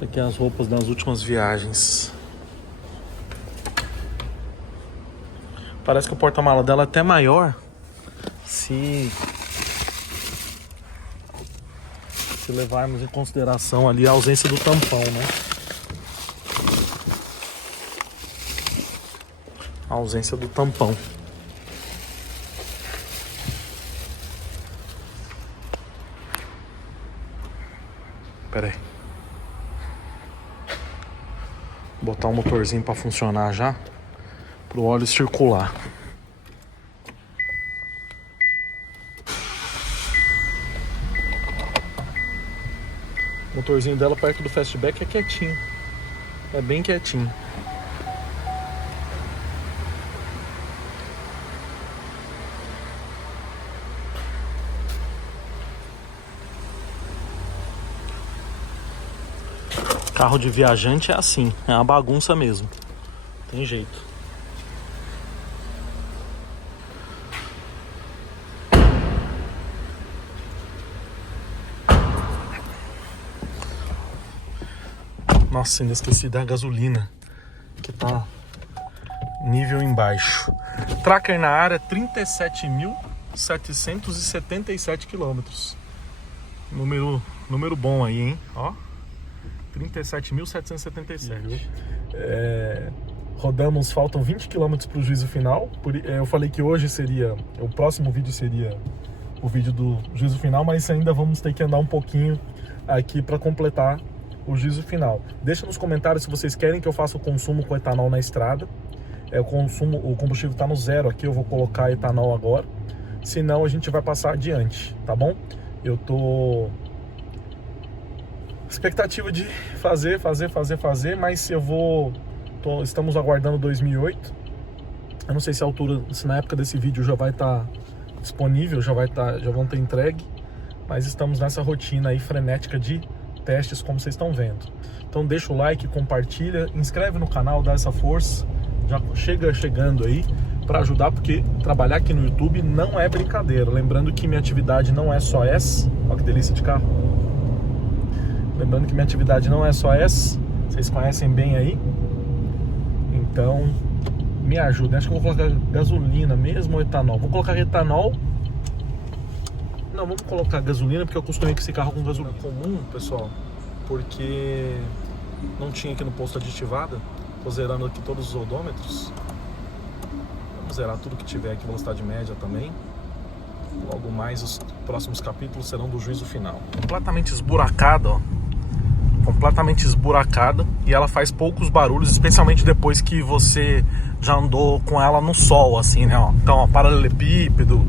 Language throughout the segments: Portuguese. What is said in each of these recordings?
Isso aqui é as roupas das últimas viagens. Parece que o porta-mala dela é até maior se levarmos em consideração ali a ausência do tampão, né? A ausência do tampão. Pera aí. Vou botar o motorzinho para funcionar já, pro óleo circular. O motorzinho dela perto do Fastback é quietinho. É bem quietinho. Carro de viajante é assim, é uma bagunça mesmo. Tem jeito. Nossa, ainda esqueci da gasolina, que tá nível embaixo. Tracker na área, 37.777 quilômetros. Número bom aí, hein? Ó, 37.777. Rodamos, faltam 20 quilômetros para o juízo final. Eu falei que hoje seria, o próximo vídeo seria o vídeo do juízo final, mas ainda vamos ter que andar um pouquinho aqui para completar o juízo final. Deixa nos comentários se vocês querem que eu faça o consumo com etanol na estrada. O combustível está no zero aqui, eu vou colocar etanol agora. Senão a gente vai passar adiante, tá bom? Eu tô expectativa de fazer, mas estamos aguardando 2008. Eu não sei se se na época desse vídeo já vai estar disponível, já vão ter entregue, mas estamos nessa rotina aí frenética de testes, como vocês estão vendo. Então deixa o like, compartilha, inscreve no canal, dá essa força, já chegando aí para ajudar, porque trabalhar aqui no YouTube não é brincadeira. Lembrando que minha atividade não é só essa. Olha que delícia de carro. Lembrando que minha atividade não é só essa, vocês conhecem bem aí. Então me ajudem. Acho que eu vou colocar gasolina mesmo ou etanol. Vou colocar etanol. Não, vamos colocar gasolina, porque eu costumei com esse carro com gasolina comum, pessoal, porque não tinha aqui no posto aditivada. Tô zerando aqui todos os odômetros. Vamos zerar tudo que tiver aqui, velocidade média também. Logo mais os próximos capítulos serão do juízo final. Completamente esburacada, ó. Completamente esburacada, e ela faz poucos barulhos, especialmente depois que você já andou com ela no sol, assim, né? Ó. Então, ó, paralelepípedo.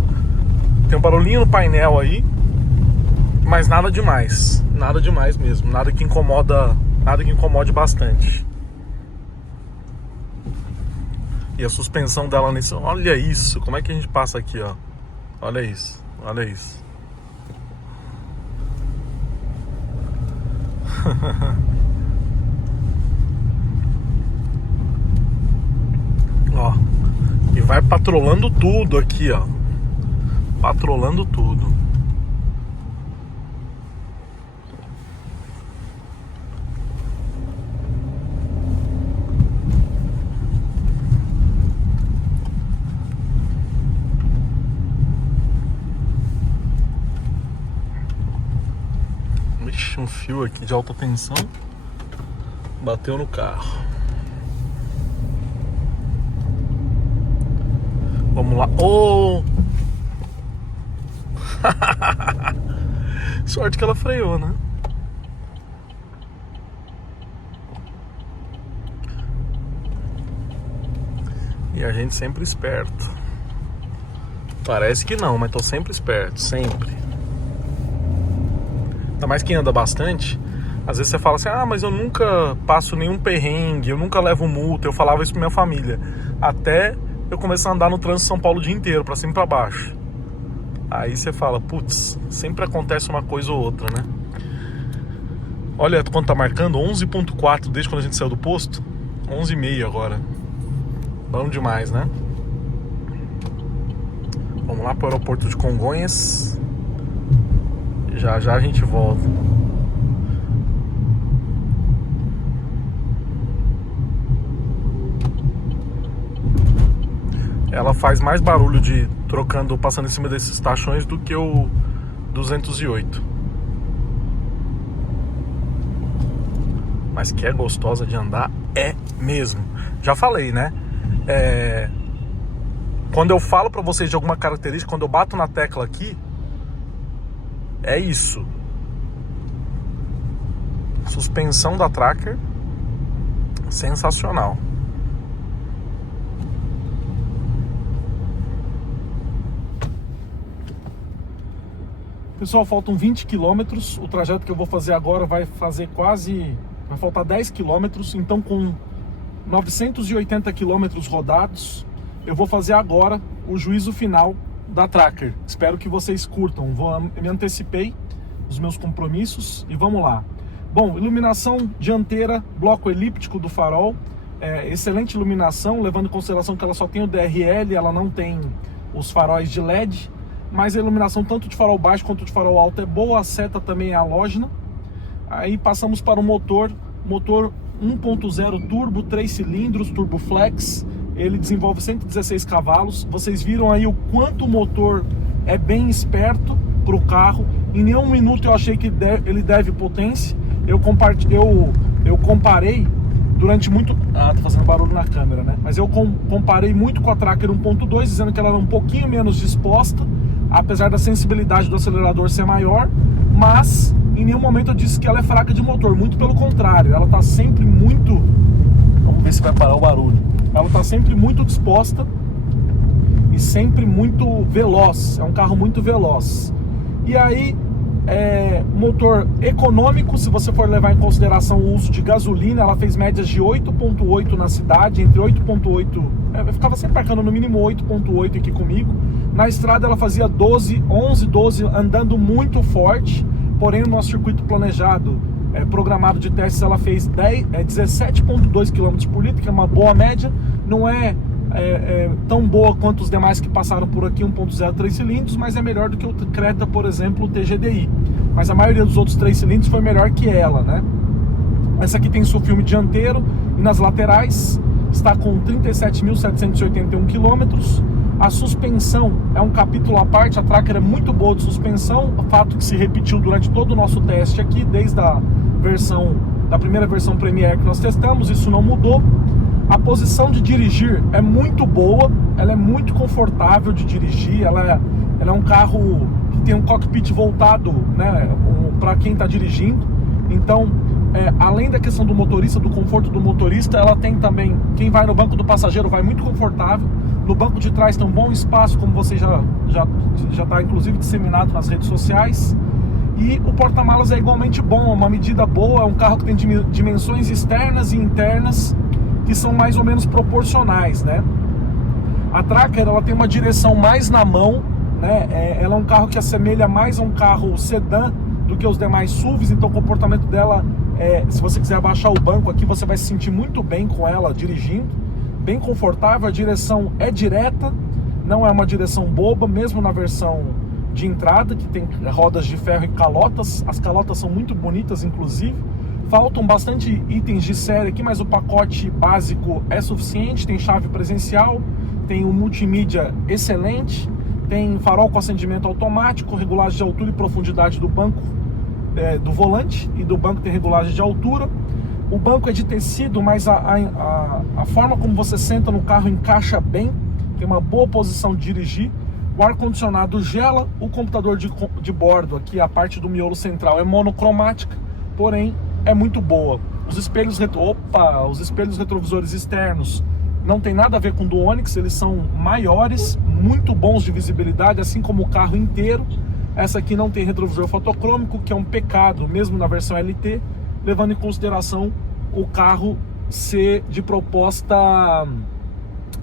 Tem um barulhinho no painel aí, mas nada demais mesmo, nada que incomode bastante. E a suspensão dela nisso, olha isso, como é que a gente passa aqui, ó? Olha isso. Ó, e vai patrolando tudo aqui, ó. Patrolando tudo. Ixi, um fio aqui de alta tensão bateu no carro. Vamos lá. Oh! Sorte que ela freou, né? E a gente sempre esperto. Parece que não, mas tô sempre esperto, sempre. Ainda mais quem anda bastante. Às vezes você fala assim, mas eu nunca passo nenhum perrengue, eu nunca levo multa. Eu falava isso pra minha família, até eu começar a andar no trânsito de São Paulo o dia inteiro, pra cima e pra baixo. Aí você fala, putz, sempre acontece uma coisa ou outra, né? Olha quanto tá marcando, 11.4 desde quando a gente saiu do posto. 11h30 agora. Bom demais, né? Vamos lá pro aeroporto de Congonhas. Já a gente volta. ela faz mais barulho de passando em cima desses tachões do que o 208. Mas que é gostosa de andar, é mesmo. Já falei, né? Quando eu falo pra vocês de alguma característica, quando eu bato na tecla aqui, é isso. Suspensão da Tracker, sensacional. Pessoal, faltam 20 quilômetros. O trajeto que eu vou fazer agora vai faltar 10 quilômetros. Então, com 980 quilômetros rodados, eu vou fazer agora o juízo final da Tracker. Espero que vocês curtam. Me antecipei os meus compromissos e vamos lá. Bom, iluminação dianteira, bloco elíptico do farol. Excelente iluminação, levando em consideração que ela só tem o DRL, ela não tem os faróis de LED. Mas a iluminação tanto de farol baixo quanto de farol alto é boa, a seta também é halógena. Aí passamos para o motor 1.0 turbo, 3 cilindros, turbo flex. Ele desenvolve 116 cavalos. Vocês viram aí o quanto o motor é bem esperto para o carro. Em nenhum minuto eu achei que ele deve potência. Eu comparei durante muito... tá fazendo barulho na câmera, né? Mas eu comparei muito com a Tracker 1.2, dizendo que ela era um pouquinho menos disposta, apesar da sensibilidade do acelerador ser maior, mas em nenhum momento eu disse que ela é fraca de motor, muito pelo contrário, ela está sempre muito... Vamos ver se vai parar o barulho. Ela está sempre muito disposta e sempre muito veloz, é um carro muito veloz. E aí, motor econômico, se você for levar em consideração o uso de gasolina, ela fez médias de 8.8 na cidade, entre 8.8, eu ficava sempre marcando no mínimo 8.8 aqui comigo. Na estrada ela fazia 11, 12, andando muito forte, porém no nosso circuito planejado, programado de testes, ela fez 17.2 km por litro, que é uma boa média, não é tão boa quanto os demais que passaram por aqui, 1.0 3 cilindros, mas é melhor do que o Creta, por exemplo, o TGDI. Mas a maioria dos outros 3 cilindros foi melhor que ela, né? Essa aqui tem sulfilme dianteiro e nas laterais está com 37.781 km. A suspensão é um capítulo à parte, a Tracker é muito boa de suspensão, o fato que se repetiu durante todo o nosso teste aqui, desde da primeira versão Premier que nós testamos, isso não mudou. A posição de dirigir é muito boa, ela é muito confortável de dirigir, ela é um carro que tem um cockpit voltado, né, para quem está dirigindo. Então, além da questão do motorista, do conforto do motorista, ela tem também, quem vai no banco do passageiro vai muito confortável. No banco de trás tem um bom espaço, como você já está inclusive disseminado nas redes sociais. E o porta-malas é igualmente bom, é uma medida boa, é um carro que tem dimensões externas e internas que são mais ou menos proporcionais, né? A Tracker, ela tem uma direção mais na mão, né? Ela é um carro que assemelha mais a um carro sedã do que os demais SUVs, então o comportamento dela, se você quiser abaixar o banco aqui, você vai se sentir muito bem com ela dirigindo, bem confortável. A direção é direta, não é uma direção boba, mesmo na versão de entrada, que tem rodas de ferro e calotas. As calotas são muito bonitas, inclusive. Faltam bastante itens de série aqui, mas o pacote básico é suficiente. Tem chave presencial, tem um multimídia excelente, tem farol com acendimento automático, regulagem de altura e profundidade do banco, do volante, e do banco tem regulagem de altura. O banco é de tecido, mas a forma como você senta no carro encaixa bem, tem uma boa posição de dirigir. O ar-condicionado gela, o computador de bordo, aqui a parte do miolo central é monocromática, porém é muito boa. Os espelhos retrovisores externos não tem nada a ver com o do Onix, eles são maiores, muito bons de visibilidade, assim como o carro inteiro. Essa aqui não tem retrovisor fotocrômico, que é um pecado, mesmo na versão LT, levando em consideração o carro ser de proposta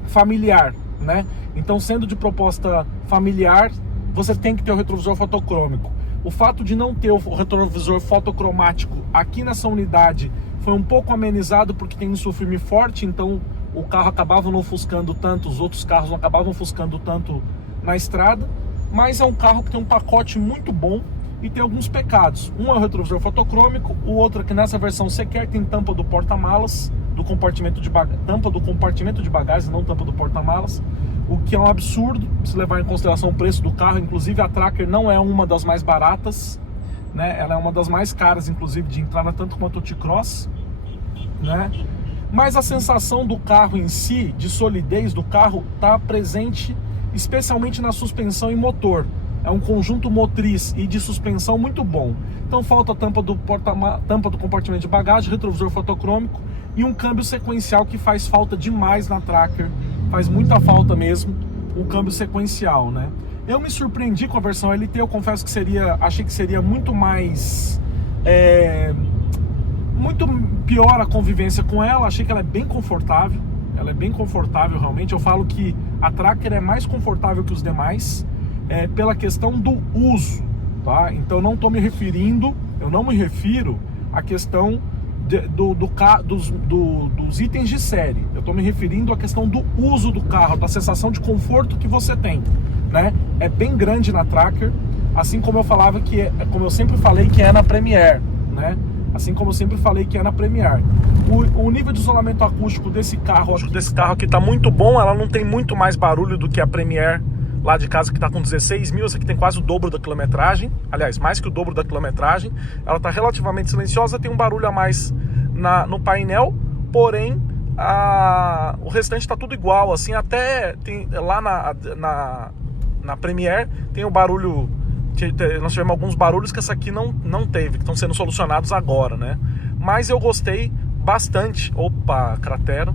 familiar, né? Então, sendo de proposta familiar, você tem que ter o retrovisor fotocrômico. O fato de não ter o retrovisor fotocromático aqui nessa unidade foi um pouco amenizado porque tem um sulfilme forte, então o carro acabava não ofuscando tanto, os outros carros não acabavam ofuscando tanto na estrada, mas é um carro que tem um pacote muito bom e tem alguns pecados. Um é o retrovisor fotocrômico, o outro é que nessa versão sequer tem tampa do porta-malas, tampa do compartimento de bagagem, não tampa do porta-malas. o que é um absurdo se levar em consideração o preço do carro. Inclusive a Tracker não é uma das mais baratas, né? Ela é uma das mais caras, inclusive, de entrada, tanto quanto o T-Cross, né? Mas a sensação do carro em si, de solidez do carro, está presente especialmente na suspensão e motor. É um conjunto motriz e de suspensão muito bom. Então falta a tampa do compartimento de bagagem, retrovisor fotocrômico e um câmbio sequencial que faz falta demais na Tracker. Faz muita falta mesmo o câmbio sequencial, né? Eu me surpreendi com a versão LT, eu confesso que achei que seria muito mais... muito pior a convivência com ela. Achei que ela é bem confortável. Ela é bem confortável realmente. Eu falo que a Tracker é mais confortável que os demais pela questão do uso, tá? Então eu não me refiro à questão dos itens de série. Eu estou me referindo à questão do uso do carro, da sensação de conforto que você tem, né? É bem grande na Tracker, assim como eu falava como eu sempre falei que é na Premier, né? Assim como eu sempre falei que é na Premier. O nível de isolamento acústico desse carro aqui está muito bom. Ela não tem muito mais barulho do que a Premier lá de casa, que está com 16 mil. Essa aqui tem quase o dobro da quilometragem. Aliás, mais que o dobro da quilometragem. Ela está relativamente silenciosa, tem um barulho a mais no painel, porém o restante está tudo igual. Assim, até tem, lá na Premier tem o barulho... Nós tivemos alguns barulhos que essa aqui não teve, que estão sendo solucionados agora, né? Mas eu gostei bastante... Opa, cratera!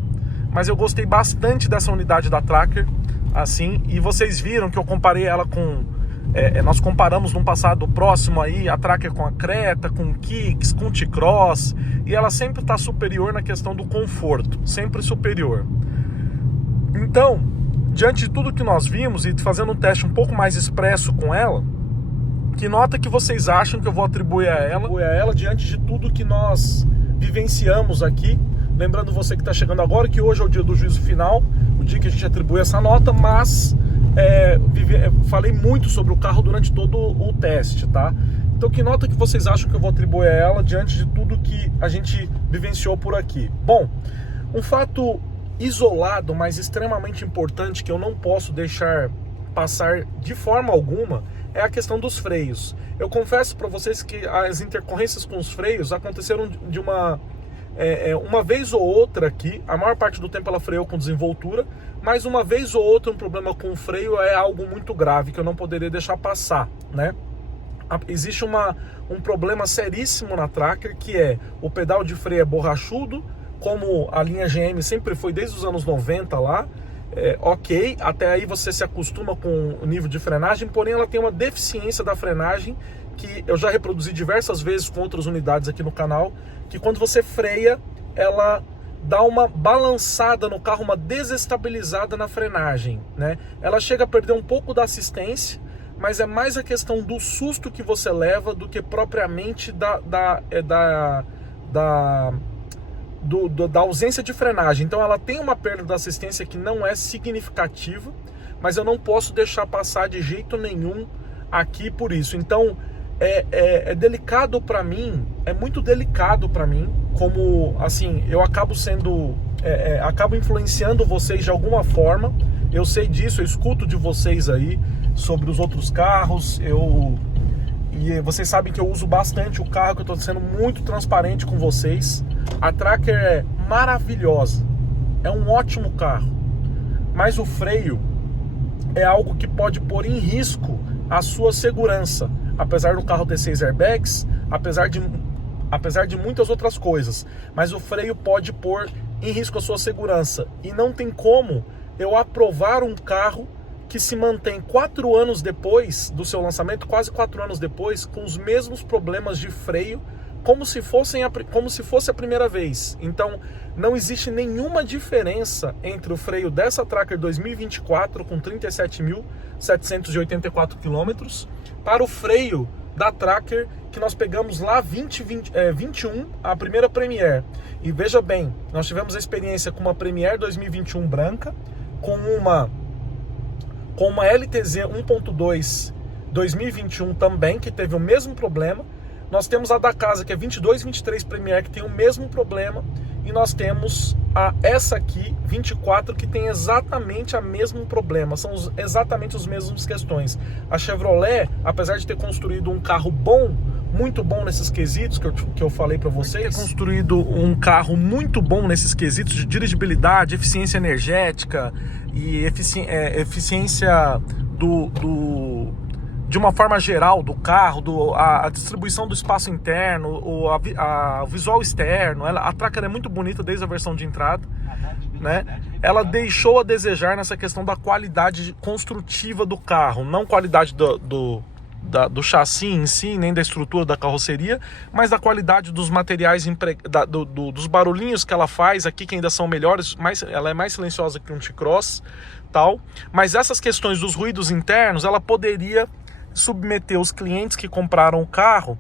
Mas eu gostei bastante dessa unidade da Tracker, assim, e vocês viram que eu comparei ela com... nós comparamos num passado próximo aí a Tracker com a Creta, com o Kicks, com o T-Cross, e ela sempre está superior na questão do conforto, sempre superior. Então, diante de tudo que nós vimos e fazendo um teste um pouco mais expresso com ela, que nota que vocês acham que eu vou atribuir a ela diante de tudo que nós vivenciamos aqui? Lembrando você que está chegando agora que hoje é o dia do juízo final, o dia que a gente atribui essa nota, mas falei muito sobre o carro durante todo o teste, tá? Então que nota que vocês acham que eu vou atribuir a ela diante de tudo que a gente vivenciou por aqui? Bom, um fato isolado, mas extremamente importante, que eu não posso deixar passar de forma alguma, é a questão dos freios. Eu confesso para vocês que as intercorrências com os freios aconteceram de uma vez ou outra aqui. A maior parte do tempo ela freou com desenvoltura, mas uma vez ou outra um problema com o freio é algo muito grave que eu não poderia deixar passar, né? Existe um problema seríssimo na Tracker, que é o pedal de freio é borrachudo, como a linha GM sempre foi desde os anos 90 lá. Ok, até aí você se acostuma com o nível de frenagem, porém ela tem uma deficiência da frenagem que eu já reproduzi diversas vezes com outras unidades aqui no canal, que quando você freia, ela dá uma balançada no carro, uma desestabilizada na frenagem, né? Ela chega a perder um pouco da assistência, mas é mais a questão do susto que você leva do que propriamente da ausência de frenagem. Então ela tem uma perda da assistência que não é significativa, mas eu não posso deixar passar de jeito nenhum aqui por isso. Então é delicado para mim, é muito delicado para mim, como assim, eu acabo acabo influenciando vocês de alguma forma. Eu sei disso, eu escuto de vocês aí sobre os outros carros, e vocês sabem que eu uso bastante o carro, que eu estou sendo muito transparente com vocês. A Tracker é maravilhosa, é um ótimo carro, mas o freio é algo que pode pôr em risco a sua segurança, apesar do carro ter 6 airbags, apesar de muitas outras coisas, mas o freio pode pôr em risco a sua segurança, e não tem como eu aprovar um carro que se mantém 4 anos depois do seu lançamento, quase 4 anos depois, com os mesmos problemas de freio, como se fosse a primeira vez. Então, não existe nenhuma diferença entre o freio dessa Tracker 2024 com 37.784 km para o freio da Tracker que nós pegamos lá 21, a primeira Premier. E veja bem, nós tivemos a experiência com uma Premier 2021 branca, com uma LTZ 1.2 2021 também, que teve o mesmo problema. Nós temos a da casa, que é 22, 23 Premier, que tem o mesmo problema. e nós temos essa aqui, 24, que tem exatamente o mesmo problema, são exatamente as mesmas questões. A Chevrolet, apesar de ter construído um carro bom, muito bom nesses quesitos que eu falei para vocês, ter construído um carro muito bom nesses quesitos de dirigibilidade, eficiência energética e eficiência de uma forma geral do carro, a distribuição do espaço interno, o visual externo. A Tracker é muito bonita desde a versão de entrada, né? Ela deixou a desejar nessa questão da qualidade construtiva do carro, não qualidade do chassi em si, nem da estrutura da carroceria, mas da qualidade dos materiais, dos barulhinhos que ela faz aqui, que ainda são melhores, ela é mais silenciosa que um T-Cross, tal. Mas essas questões dos ruídos internos, ela poderia submeter os clientes que compraram o carro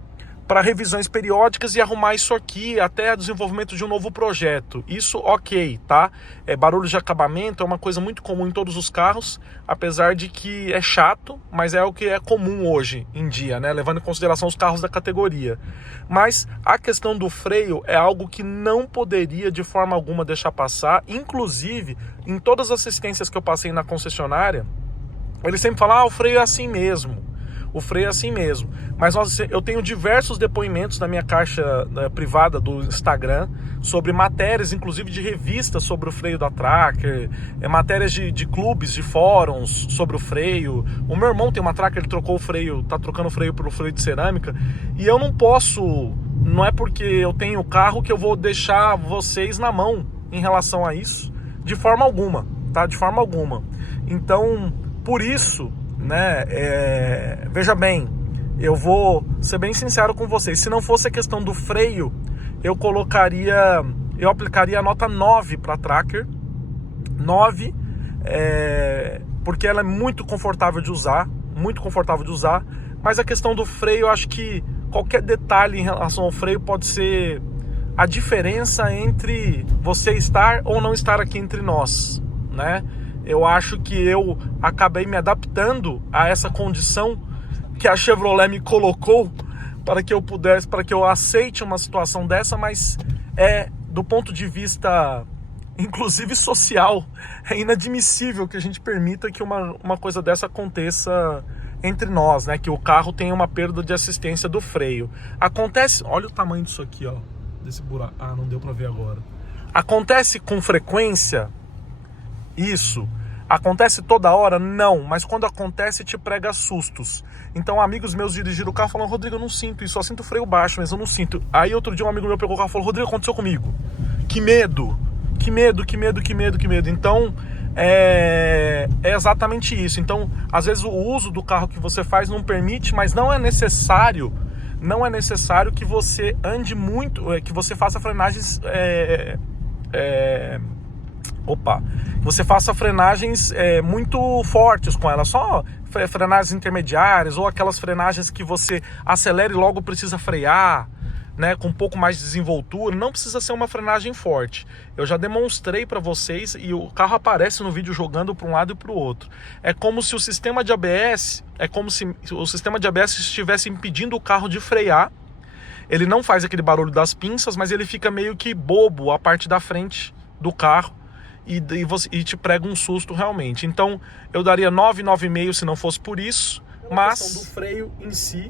para revisões periódicas e arrumar isso aqui até o desenvolvimento de um novo projeto. Isso ok, tá? Barulho de acabamento é uma coisa muito comum em todos os carros, apesar de que é chato, mas é o que é comum hoje em dia, né? Levando em consideração os carros da categoria. Mas a questão do freio é algo que não poderia de forma alguma deixar passar. Inclusive, em todas as assistências que eu passei na concessionária, eles sempre falam, o freio é assim mesmo. O freio é assim mesmo. Mas eu tenho diversos depoimentos na minha caixa privada do Instagram sobre matérias, inclusive de revistas sobre o freio da Tracker, matérias de clubes, de fóruns sobre o freio. O meu irmão tem uma Tracker, ele trocou o freio, tá trocando o freio pelo freio de cerâmica. E eu não posso, não é porque eu tenho o carro que eu vou deixar vocês na mão em relação a isso, de forma alguma, tá? De forma alguma. Então, por isso, né, veja bem, eu vou ser bem sincero com vocês, se não fosse a questão do freio, eu aplicaria a nota 9 para a Tracker, 9, porque ela é muito confortável de usar, mas a questão do freio, eu acho que qualquer detalhe em relação ao freio pode ser a diferença entre você estar ou não estar aqui entre nós, né? Eu acho que eu acabei me adaptando a essa condição que a Chevrolet me colocou para que eu aceite uma situação dessa, mas do ponto de vista, inclusive social, é inadmissível que a gente permita que uma coisa dessa aconteça entre nós, né? Que o carro tenha uma perda de assistência do freio. Acontece, olha o tamanho disso aqui, ó, desse buraco. Não deu para ver agora. Acontece com frequência? Isso. Acontece toda hora? Não, mas quando acontece te prega sustos. Então amigos meus dirigiram o carro falando, Rodrigo, eu não sinto isso, só sinto freio baixo, mas eu não sinto. Aí outro dia um amigo meu pegou o carro e falou, Rodrigo, aconteceu comigo. Que medo. Então é exatamente isso. Então às vezes o uso do carro que você faz não permite, mas não é necessário que você ande muito, que você faça frenagens você faça frenagens muito fortes com ela, só frenagens intermediárias ou aquelas frenagens que você acelera e logo precisa frear, né, com um pouco mais de desenvoltura. Não precisa ser uma frenagem forte. Eu já demonstrei para vocês e o carro aparece no vídeo jogando para um lado e para o outro. É como se o sistema de ABS estivesse impedindo o carro de frear. Ele não faz aquele barulho das pinças, mas ele fica meio que bobo a parte da frente do carro. E te prega um susto realmente. Então eu daria 9, 9,5 se não fosse por isso. Mas a questão do freio em si,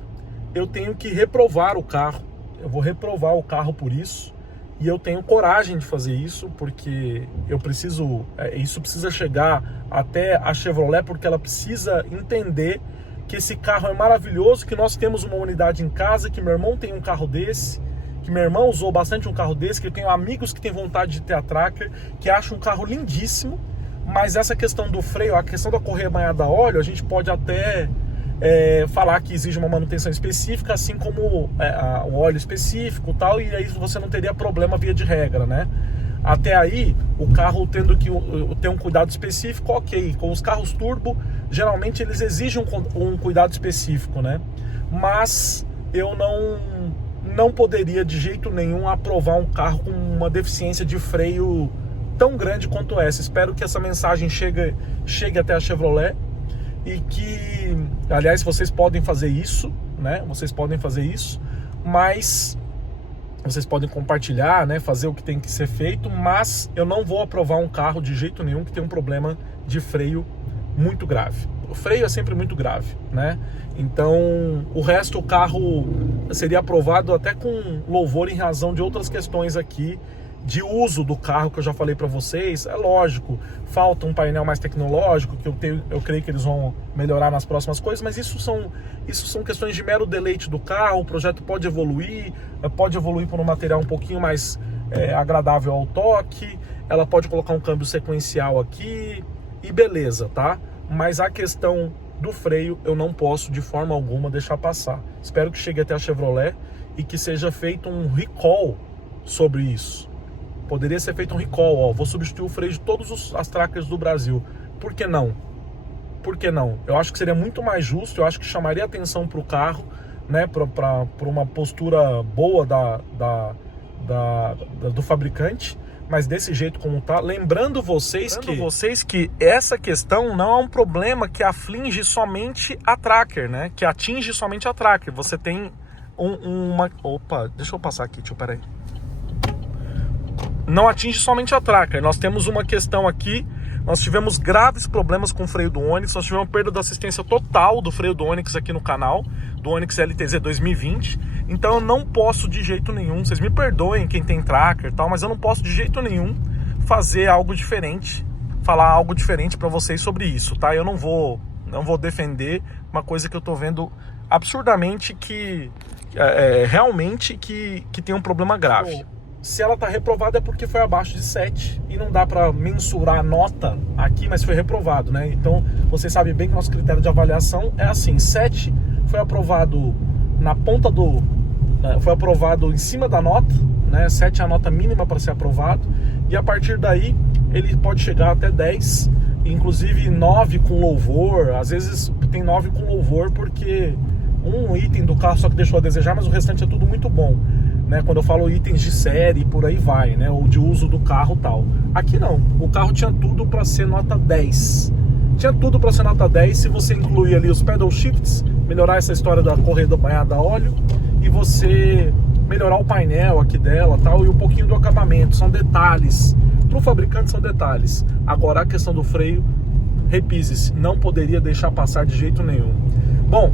eu tenho que reprovar o carro. Eu vou reprovar o carro por isso. E eu tenho coragem de fazer isso, porque eu preciso, isso precisa chegar até a Chevrolet, porque ela precisa entender que esse carro é maravilhoso, que nós temos uma unidade em casa, que meu irmão tem um carro desse, que meu irmão usou bastante um carro desse, que eu tenho amigos que têm vontade de ter a Tracker, que acham um carro lindíssimo, mas essa questão do freio, a questão da correia banhada a óleo, a gente pode até falar que exige uma manutenção específica, assim como o óleo específico e tal, e aí você não teria problema via de regra, né? Até aí, o carro tendo que ter um cuidado específico, ok. Com os carros turbo, geralmente eles exigem um cuidado específico, né? Mas eu não poderia de jeito nenhum aprovar um carro com uma deficiência de freio tão grande quanto essa. Espero que essa mensagem chegue até a Chevrolet e que, aliás, vocês podem fazer isso, né? Vocês podem fazer isso, mas vocês podem compartilhar, né, fazer o que tem que ser feito, mas eu não vou aprovar um carro de jeito nenhum que tem um problema de freio muito grave. O freio é sempre muito grave, né? Então, o resto, o carro seria aprovado até com louvor em razão de outras questões aqui de uso do carro que eu já falei para vocês. É lógico, falta um painel mais tecnológico, que eu creio que eles vão melhorar nas próximas coisas, mas isso são questões de mero deleite do carro. O projeto pode evoluir por um material um pouquinho mais agradável ao toque, ela pode colocar um câmbio sequencial aqui, e beleza, tá? Mas a questão do freio eu não posso de forma alguma deixar passar. Espero que chegue até a Chevrolet e que seja feito um recall sobre isso. Poderia ser feito um recall, ó, vou substituir o freio de todas as trackers do Brasil. Por que não? Por que não? Eu acho que seria muito mais justo, eu acho que chamaria atenção para o carro, né, para uma postura boa do fabricante, mas desse jeito como tá. Lembrando vocês que essa questão não é um problema que aflige somente a tracker, né, que atinge somente a tracker. Você tem uma... Opa, deixa eu passar aqui, tio, peraí. Não atinge somente a tracker. Nós temos uma questão aqui. Nós tivemos graves problemas com o freio do Onix. Nós tivemos perda da assistência total do freio do Onix aqui no canal, do Onix LTZ 2020. Então eu não posso de jeito nenhum, vocês me perdoem quem tem tracker e tal, mas eu não posso de jeito nenhum fazer algo diferente, falar algo diferente para vocês sobre isso, tá? Eu não vou defender uma coisa que eu tô vendo absurdamente que realmente que tem um problema grave. Se ela tá reprovada é porque foi abaixo de 7 e não dá para mensurar a nota aqui, mas foi reprovado, né? Então, vocês sabem bem que o nosso critério de avaliação é assim: 7 foi aprovado na ponta foi aprovado em cima da nota, né? 7 é a nota mínima para ser aprovado, e a partir daí ele pode chegar até 10, inclusive 9 com louvor. Às vezes tem 9 com louvor porque um item do carro só que deixou a desejar, mas o restante é tudo muito bom, né? Quando eu falo itens de série, por aí vai, né? Ou de uso do carro tal. Aqui não, o carro tinha tudo para ser nota 10. Tinha tudo para ser nota 10 se você incluir ali os pedal shifts, melhorar essa história da correia banhada a óleo, e você melhorar o painel aqui dela tal, e um pouquinho do acabamento. São detalhes, para o fabricante são detalhes. Agora a questão do freio, repise-se, não poderia deixar passar de jeito nenhum. Bom,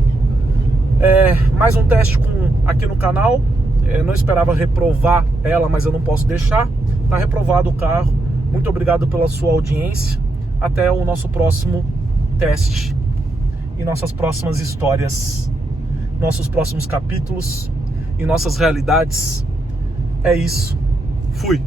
mais um teste aqui no canal. Eu não esperava reprovar ela, mas eu não posso deixar. Tá reprovado o carro. Muito obrigado pela sua audiência. Até o nosso próximo teste e nossas próximas histórias, nossos próximos capítulos e nossas realidades. É isso. Fui.